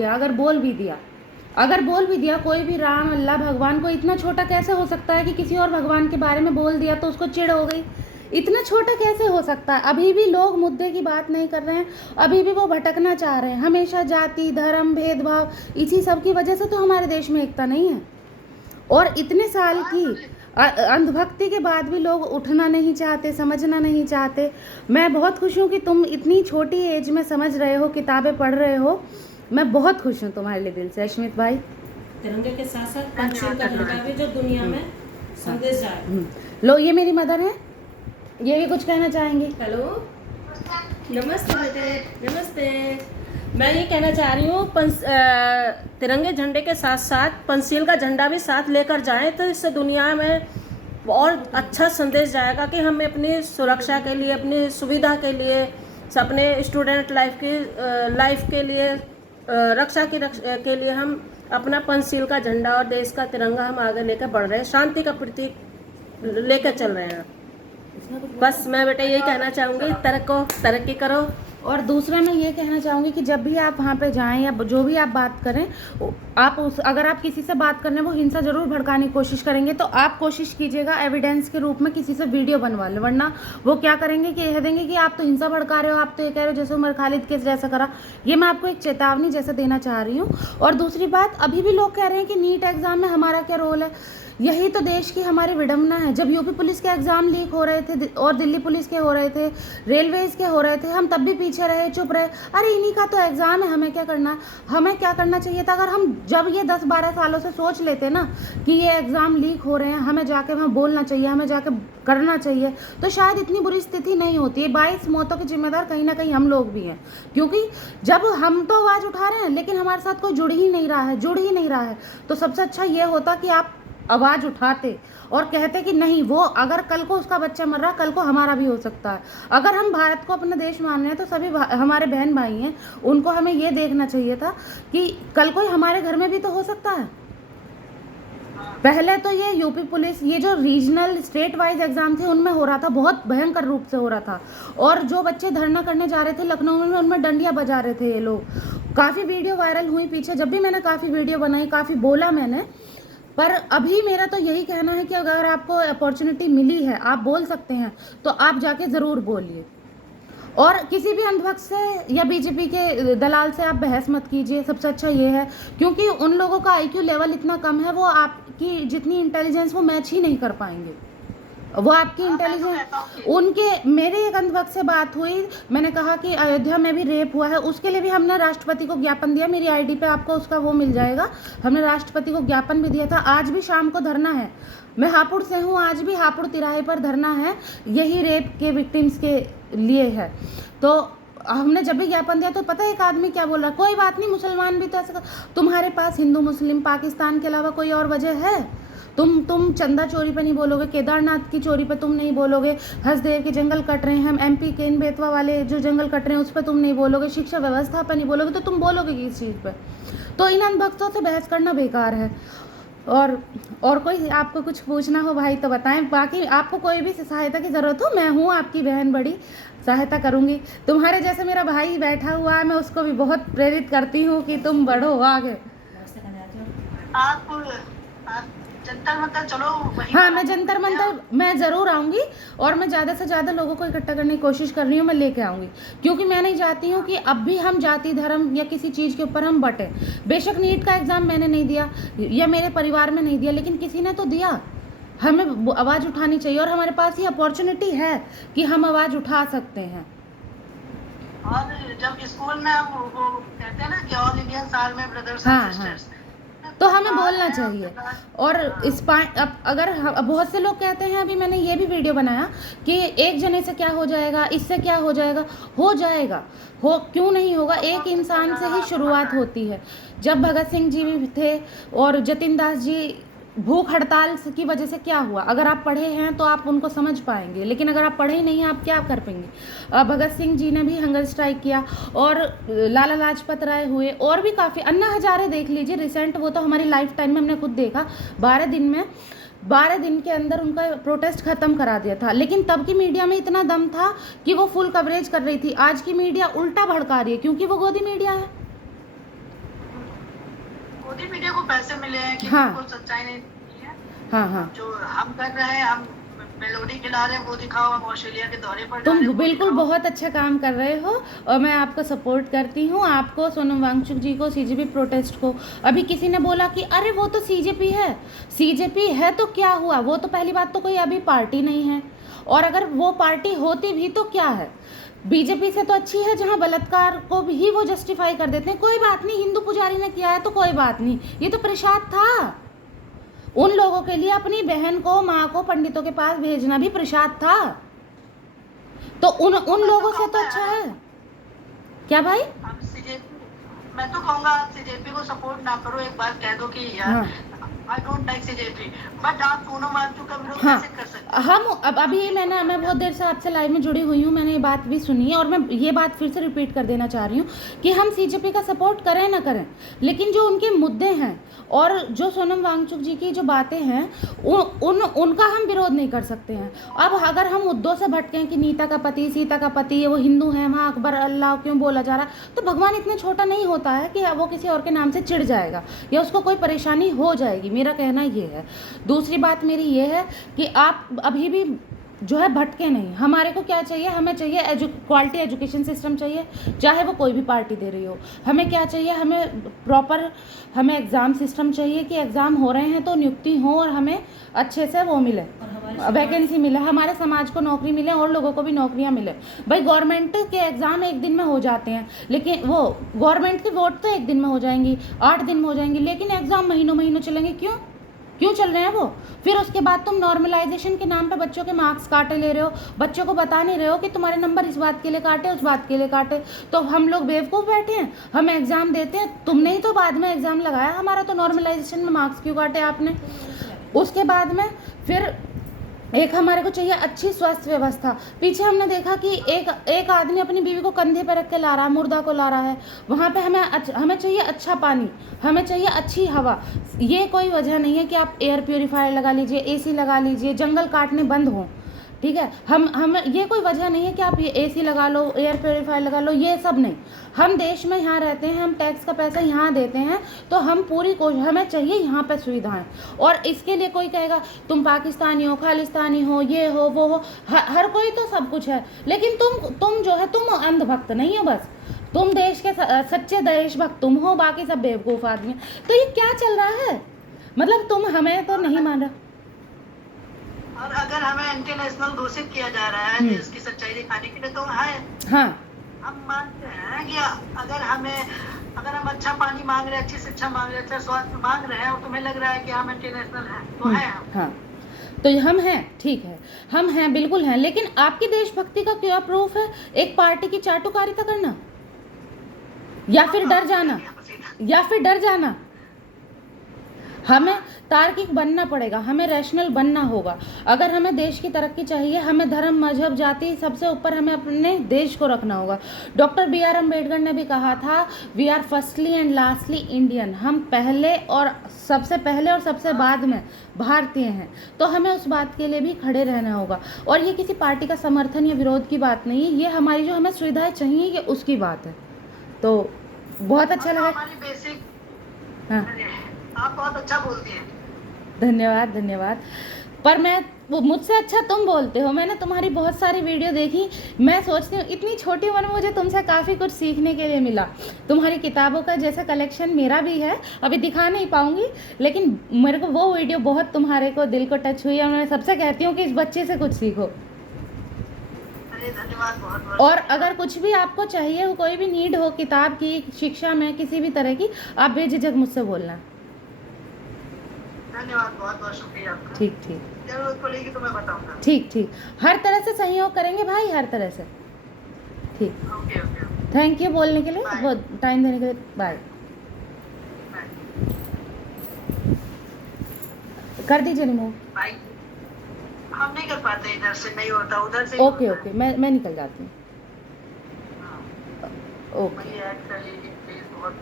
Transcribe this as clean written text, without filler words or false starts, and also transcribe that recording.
गया, अगर बोल भी दिया कोई भी राम अल्लाह भगवान को, इतना छोटा कैसे हो सकता है कि किसी और भगवान के बारे में बोल दिया तो उसको चिढ़ हो गई? इतना छोटा कैसे हो सकता है? अभी भी लोग मुद्दे की बात नहीं कर रहे हैं, अभी भी वो भटकना चाह रहे हैं। हमेशा जाति धर्म भेदभाव, इसी सब की वजह से तो हमारे देश में एकता नहीं है। और इतने साल की अंधभक्ति के बाद भी लोग उठना नहीं चाहते, समझना नहीं चाहते। मैं बहुत खुश हूँ कि तुम इतनी छोटी एज में समझ रहे हो, किताबें पढ़ रहे हो। मैं बहुत खुश हूँ तुम्हारे लिए दिल से अश्मित भाई। तिरंगे के साथ साथ पंछियों का झंडा भी जो दुनिया में संदेश जाए। लो ये मेरी मदर है, ये भी कुछ कहना चाहेंगी। हेलो, नमस्ते बेटे, नमस्ते। मैं ये कहना चाह रही हूँ तिरंगे झंडे के साथ साथ पंचशील का झंडा भी साथ लेकर जाएं, तो इससे दुनिया में और अच्छा संदेश जाएगा कि हमें अपनी सुरक्षा के लिए, अपनी सुविधा के लिए, अपने स्टूडेंट लाइफ के लिए, रक्षा के लिए हम अपना पंचशील का झंडा और देश का तिरंगा हम आगे लेकर बढ़ रहे हैं, शांति का प्रतीक लेकर चल रहे हैं। बस मैं बेटा यही कहना चाहूँगी, तरक्की करो। और दूसरा मैं ये कहना चाहूँगी कि जब भी आप वहाँ पे जाएं या जो भी आप बात करें, अगर आप किसी से बात करने वो हिंसा ज़रूर भड़काने की कोशिश करेंगे, तो आप कोशिश कीजिएगा एविडेंस के रूप में किसी से वीडियो बनवा लो। वरना वो क्या करेंगे कि कह देंगे कि आप तो हिंसा भड़का रहे हो, आप तो ये कह रहे हो जैसे उमर खालिद केस जैसा करा। ये मैं आपको एक चेतावनी जैसा देना चाह रही हूँ। और दूसरी बात, अभी भी लोग कह रहे हैं कि नीट एग्ज़ाम में हमारा क्या रोल है। यही तो देश की हमारी विडम्बना है। जब यूपी पुलिस के एग्ज़ाम लीक हो रहे थे और दिल्ली पुलिस के हो रहे थे, रेलवेज़ के हो रहे थे, हम तब भी पीछे रहे, चुप रहे। अरे इन्हीं का तो एग्ज़ाम है, हमें क्या करना? हमें क्या करना चाहिए था? अगर हम जब ये 10-12 सालों से सोच लेते ना कि ये एग्ज़ाम लीक हो रहे हैं, हमें जाके वहाँ बोलना चाहिए, हमें जाके करना चाहिए, तो शायद इतनी बुरी स्थिति नहीं होती है। 22 मौतों के जिम्मेदार कहीं ना कहीं हम लोग भी हैं, क्योंकि जब हम तो आवाज़ उठा रहे हैं लेकिन हमारे साथ कोई जुड़ ही नहीं रहा है। तो सबसे अच्छा ये होता कि आप आवाज़ उठाते और कहते कि नहीं, वो अगर कल को उसका बच्चा मर रहा, कल को हमारा भी हो सकता है। अगर हम भारत को अपना देश मान रहे हैं तो सभी हमारे बहन भाई हैं, उनको हमें ये देखना चाहिए था कि कल कोई हमारे घर में भी तो हो सकता है। पहले तो ये यूपी पुलिस, ये जो रीजनल स्टेट वाइज एग्जाम थे उनमें हो रहा था, बहुत भयंकर रूप से हो रहा था। और जो बच्चे धरना करने जा रहे थे लखनऊ में, उनमें डंडियाँ बजा रहे थे ये लोग। काफ़ी वीडियो वायरल हुई पीछे, जब भी मैंने काफ़ी वीडियो बनाई, काफ़ी बोला मैंने। पर अभी मेरा तो यही कहना है कि अगर आपको अपॉर्चुनिटी मिली है, आप बोल सकते हैं, तो आप जाके ज़रूर बोलिए। और किसी भी अंधभक्त से या बीजेपी के दलाल से आप बहस मत कीजिए। सबसे अच्छा ये है, क्योंकि उन लोगों का आईक्यू लेवल इतना कम है, वो आपकी जितनी इंटेलिजेंस वो मैच ही नहीं कर पाएंगे। वो आपकी इंटेलिजेंस मेरे एक अंधभक्त से बात हुई, मैंने कहा कि अयोध्या में भी रेप हुआ है, उसके लिए भी हमने राष्ट्रपति को ज्ञापन दिया। मेरी आईडी पे आपको उसका वो मिल जाएगा। हमने राष्ट्रपति को ज्ञापन भी दिया था। आज भी शाम को धरना है। मैं हापुड़ से हूँ, आज भी हापुड़ तिराहे पर धरना है, यही रेप के विक्टिम्स के लिए है। तो हमने जब भी ज्ञापन दिया तो पता है एक आदमी क्या बोल रहा, कोई बात नहीं, मुसलमान भी तो ऐसा, तुम्हारे पास हिंदू मुस्लिम पाकिस्तान के अलावा कोई और वजह है? तुम चंदा चोरी पे नहीं बोलोगे, केदारनाथ की चोरी पे तुम नहीं बोलोगे, हसदेव के जंगल कट रहे हैं, हम एमपी के इन बेतवा वाले जो जंगल कट रहे हैं उस पर तुम नहीं बोलोगे, शिक्षा व्यवस्था पर नहीं बोलोगे, तो तुम बोलोगे किस चीज़ पे? तो इन अनभक्तों से बहस करना बेकार है। और कोई आपको कुछ पूछना हो भाई तो बताएं। बाकी आपको कोई भी सहायता की ज़रूरत हो, मैं हूँ आपकी बहन, बड़ी सहायता करूँगी। तुम्हारे जैसे मेरा भाई बैठा हुआ है, मैं उसको भी बहुत प्रेरित करती हूँ कि तुम बढ़ो आगे। जंतर मंतर चलो। हाँ, मैं जंतर मंतर मैं ज़रूर आऊँगी, और मैं ज़्यादा से ज़्यादा लोगों को इकट्ठा करने की कोशिश कर रही हूँ, मैं लेके आऊँगी। क्योंकि मैं नहीं चाहती हूँ कि अब भी हम जाति धर्म या किसी चीज़ के ऊपर हम बटें। बेशक नीट का एग्ज़ाम मैंने नहीं दिया या मेरे परिवार में नहीं दिया, लेकिन किसी ने तो दिया। हमें आवाज़ उठानी चाहिए, और हमारे पास ये अपॉर्चुनिटी है कि हम आवाज़ उठा सकते हैं। और जब स्कूल में हम वो कहते हैं ना कि ऑल इंडियन साल में ब्रदर्स एंड सिस्टर्स, तो हमें बोलना चाहिए। और अब अगर बहुत से लोग कहते हैं, अभी मैंने ये भी वीडियो बनाया कि एक जने से क्या हो जाएगा, इससे क्या हो जाएगा। क्यों नहीं होगा? एक इंसान से ही शुरुआत होती है। जब भगत सिंह जी भी थे और जतिन दास जी, भूख हड़ताल की वजह से क्या हुआ? अगर आप पढ़े हैं तो आप उनको समझ पाएंगे, लेकिन अगर आप पढ़े ही नहीं हैं, आप क्या कर पाएंगे? भगत सिंह जी ने भी हंगर स्ट्राइक किया, और लाला लाजपत राय हुए, और भी काफ़ी, अन्ना हजारे देख लीजिए रिसेंट, वो तो हमारी लाइफ टाइम में हमने खुद देखा। 12 दिन के अंदर उनका प्रोटेस्ट खत्म करा दिया था। लेकिन तब की मीडिया में इतना दम था कि वो फुल कवरेज कर रही थी। आज की मीडिया उल्टा भड़का रही है, क्योंकि वो गोदी मीडिया है। मोदी मीडिया को पैसे मिले हैं कि हाँ। बिल्कुल सच्चाई नहीं है। हाँ हाँ, जो हम कर रहे हैं, हम मेलोडी खिला रहे हैं वो दिखाओ, हम ऑस्ट्रेलिया के दौरे पर जा तुम रहे हैं वो बिल्कुल दिखाओ। बहुत अच्छा काम कर रहे हो और मैं आपको सपोर्ट करती हूँ, आपको, सोनम वांगचुक जी को, सीजेपी प्रोटेस्ट को। अभी किसी ने बोला कि अरे वो तो सीजेपी है। सीजेपी है तो क्या हुआ, वो तो पहली बात तो कोई अभी पार्टी नहीं है, और अगर वो पार्टी होती भी तो क्या है, बीजेपी से तो अच्छी है जहाँ बलात्कार को भी वो जस्टिफाई कर देते हैं। कोई बात नहीं, हिंदू पुजारी ने किया है तो कोई बात नहीं, ये तो प्रसाद था। उन लोगों के लिए अपनी बहन को, माँ को पंडितों के पास भेजना भी प्रसाद था, तो उन लोगों से तो अच्छा है क्या भाई? अब सीजेपी, मैं तो कहूँगा आप सीजेपी को सपोर्ट ना करो, एक बार कह दो कि यार हाँ। I don't like CJP, but आप सोनम वांगचुक का विरोध हाँ, कैसे कर सकते हैं? हम अब अभी मैं बहुत देर से आपसे लाइव में जुड़ी हुई हूँ, मैंने ये बात भी सुनी है और मैं ये बात फिर से रिपीट कर देना चाह रही हूँ कि हम सीजेपी का सपोर्ट करें ना करें, लेकिन जो उनके मुद्दे हैं और जो सोनम वांगचुक जी की जो बातें हैं उनका हम विरोध नहीं कर सकते हैं। अब अगर हम मुद्दों से भटकें कि नीता का पति, सीता का पति, वो हिंदू है, वहाँ अकबर अल्लाह क्यों बोला जा रहा, तो भगवान इतना छोटा नहीं होता है कि वो किसी और के नाम से चिढ़ जाएगा या उसको कोई परेशानी हो जाएगी, मेरा कहना ये है। दूसरी बात मेरी ये है कि आप अभी भी जो है भटके नहीं। हमारे को क्या चाहिए, हमें चाहिए क्वालिटी एजुकेशन सिस्टम चाहिए, चाहे वो कोई भी पार्टी दे रही हो। हमें क्या चाहिए, हमें प्रॉपर हमें एग्ज़ाम सिस्टम चाहिए कि एग्ज़ाम हो रहे हैं तो नियुक्ति हो और हमें अच्छे से वो मिले, वैकेंसी मिले, हमारे समाज को नौकरी मिले और लोगों को भी नौकरियां मिले। भाई गवर्नमेंट के एग्ज़ाम एक दिन में हो जाते हैं, लेकिन वो गवर्नमेंट की वोट तो एक दिन में हो जाएंगी, 8 दिन में हो जाएंगी, लेकिन एग्ज़ाम महीनों महीनों चलेंगे। क्यों चल रहे हैं वो? फिर उसके बाद तुम नॉर्मलाइजेशन के नाम पे बच्चों के मार्क्स काटे ले रहे हो, बच्चों को बता नहीं रहे हो कि तुम्हारे नंबर इस बात के लिए काटे, उस बात के लिए काटे। तो हम लोग बेवकूफ़ बैठे हैं, हम एग्ज़ाम देते हैं, तुमने ही तो बाद में एग्ज़ाम लगाया हमारा, तो नॉर्मलाइजेशन में मार्क्स क्यों काटे आपने? उसके बाद में फिर एक हमारे को चाहिए अच्छी स्वास्थ्य व्यवस्था। पीछे हमने देखा कि एक आदमी अपनी बीवी को कंधे पर रख के ला रहा है, मुर्दा को ला रहा है। वहाँ पे हमें चाहिए अच्छा पानी, हमें चाहिए अच्छी हवा। ये कोई वजह नहीं है कि आप एयर प्योरीफायर लगा लीजिए, एसी लगा लीजिए, जंगल काटने बंद हों, ठीक है। हम ये कोई वजह नहीं है कि आप ये एसी लगा लो, एयर प्योरीफायर लगा लो, ये सब नहीं। हम देश में यहाँ रहते हैं, हम टैक्स का पैसा यहाँ देते हैं, तो हम पूरी कोशिश, हमें चाहिए यहाँ पे सुविधाएं। और इसके लिए कोई कहेगा तुम पाकिस्तानी हो, खालिस्तानी हो, ये हो वो हो, हर कोई तो सब कुछ है, लेकिन तुम जो है तुम अंधभक्त नहीं हो, बस तुम देश के सच्चे देशभक्त तुम हो, बाकी सब बेवकूफ़ आदमी। तो ये क्या चल रहा है, मतलब तुम हमें तो नहीं मान रहा। और अगर हमें इंटरनेशनल घोषित किया जा रहा है देश की सच्चाई दिखाने के लिए, तो हाँ, हम मानते हैं कि अगर हम अच्छा पानी मांग रहे हैं, अच्छी शिक्षा मांग रहे हैं, अच्छा स्वास्थ्य मांग रहे हैं, और तुम्हें लग रहा है कि हम इंटरनेशनल हैं, तो है हम। हाँ, तो हम हैं, ठीक है, हम हैं, बिल्कुल हैं, लेकिन आपकी देशभक्ति का क्या प्रूफ है? एक पार्टी की चाटुकारिता करना, या फिर डर जाना, हमें तार्किक बनना पड़ेगा, हमें रैशनल बनना होगा। अगर हमें देश की तरक्की चाहिए, हमें धर्म, मजहब, जाति सबसे ऊपर हमें अपने देश को रखना होगा। Doctor B.R. अम्बेडकर ने भी कहा था, we are firstly and lastly Indian, हम पहले और सबसे बाद में भारतीय हैं। तो हमें उस बात के लिए भी खड़े रहना होगा, और ये किसी पार्टी का समर्थन या विरोध की बात नहीं है, ये हमारी जो हमें सुविधाएं चाहिए ये उसकी बात है। तो बहुत अच्छा लगा। हमारी बेसिक, हाँ, आप बहुत अच्छा बोलती हैं। धन्यवाद। पर मुझसे अच्छा तुम बोलते हो, मैंने तुम्हारी बहुत सारी वीडियो देखी। मैं सोचती हूँ इतनी छोटी उम्र में मुझे तुमसे काफ़ी कुछ सीखने के लिए मिला। तुम्हारी किताबों का जैसा कलेक्शन मेरा भी है, अभी दिखा नहीं पाऊँगी, लेकिन मेरे को वो वीडियो बहुत तुम्हारे को दिल को टच हुई, और मैं सबसे कहती हूँ कि इस बच्चे से कुछ सीखो। धन्यवाद बहुत। और अगर कुछ भी आपको चाहिए, कोई भी नीड हो किताब की, शिक्षा में, किसी भी तरह की, आप बेझिझक मुझसे बोलना। धन्यवाद, बहुत शुक्रिया आपका। ठीक, जरूरत पड़ेगी तो मैं बताऊंगा। ठीक, हर तरह से सहयोग करेंगे भाई, हर तरह से। ठीक, ओके। थैंक यू बोलने के लिए, बहुत टाइम देने के लिए। बाय। कर दीजिए रिमूव। बाय। हम नहीं कर पाते, इधर से नहीं होता, उधर से। ओके, मैं निकल जाती हूँ। ओके। ऐड कर लीजिए प्लीज, बहुत